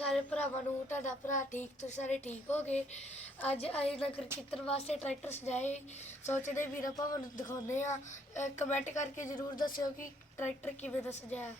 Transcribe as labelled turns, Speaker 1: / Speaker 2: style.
Speaker 1: ਸਾਰੇ ਭਰਾਵਾਂ ਨੂੰ, ਤੁਹਾਡਾ ਭਰਾ ਠੀਕ, ਤੁਸੀਂ ਸਾਰੇ ਠੀਕ ਹੋ ਗਏ ਅੱਜ ਅਸੀਂ ਨਗਰ ਕੀਰਤਨ ਵਾਸਤੇ ਟਰੈਕਟਰ ਸਜਾਏ। ਸੋਚਦੇ ਵੀਰਾਂ ਭਾਵਾਂ ਨੂੰ ਦਿਖਾਉਂਦੇ ਆ ਕਮੈਂਟ ਕਰਕੇ ਜਰੂਰ ਦੱਸਿਓ ਕਿ ਟਰੈਕਟਰ ਕਿਵੇਂ ਦਾ ਸਜਾਇਆ।